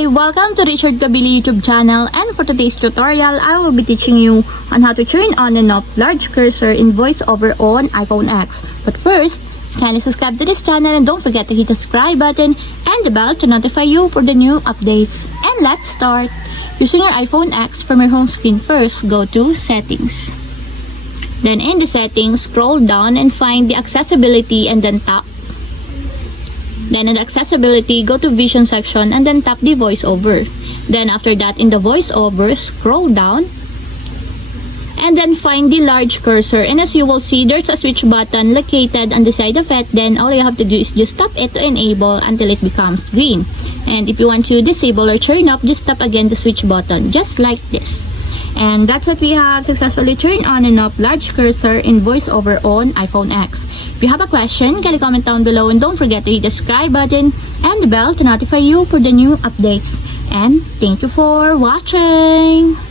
Hi! Welcome to Richard Kabili YouTube channel, and for today's tutorial, I will be teaching you on how to turn on and off large cursor in voiceover on iPhone X. But first, kindly subscribe to this channel and don't forget to hit the subscribe button and the bell to notify you for the new updates. And let's start! Using your iPhone X, from your home screen first, go to Settings. Then in the settings, scroll down and find the accessibility and then tap. Then in the accessibility, go to vision section and then tap the voiceover. Then after that, in the voiceover, scroll down and then find the large cursor. And as you will see, there's a switch button located on the side of it. Then all you have to do is just tap it to enable until it becomes green. And if you want to disable or turn off, just tap again the switch button, just like this. And that's what we have successfully turned on and off large cursor in voiceover on iPhone X. If you have a question, kindly comment down below and don't forget to hit the subscribe button and the bell to notify you for the new updates. And thank you for watching!